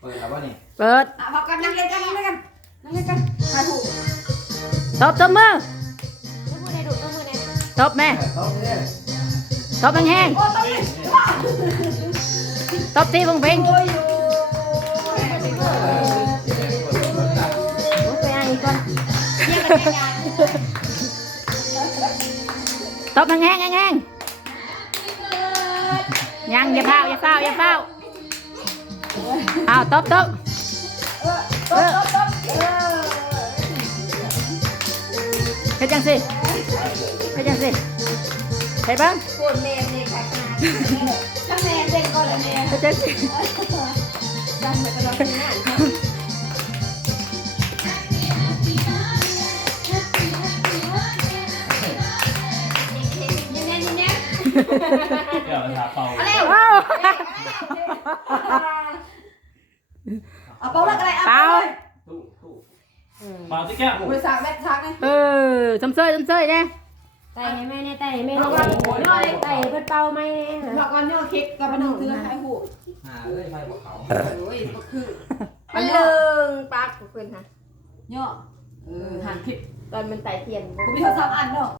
เปิดแล้ววะนี่ เปิด พอกันนั่งเล่นกันถ่ายหู ตบมือ มือในดูมือใน ตบแม่ โต๊ะเนี่ย ตบแห้ง โอ้ต้องเลย ตบตีวงเพลง โอ้ยโ ไปอ่านอีกก่อน เนี่ยกันแม่งาน ตบแห้งยังอย่าเฝ้าเอาตบเฮ็ดจังสิเฮ็ดบ้าง ปวดเมนเลยค่ะถ้าแม่เด็กก็เลยแม่ เฮ็ดจังสิ ดันมากระโดดที่นั่นเนี่ย เดี๋ยวจะเป่า เอาเร็ว เอา เอาเป่าอะไร เป่า ตู้เป่าที่แก้ว บริษัทแม่ชักไง จำเซยเนี่ย ไต่ให้แม่เนี่ยไต่ให้แม่เนี่ยไต่เพิ่นเป่าไหมเนี่ย หลอกกันเนี่ยเค้กกับมันเตือนให้หู เลยไฟบอกเขา โอ้ยก็คือ มันเลิงปากเพิ่นค่ะ เนี่ยหันผิด ตอนมันไต่เทียน กูมีโทรศัพท์อันเนาะ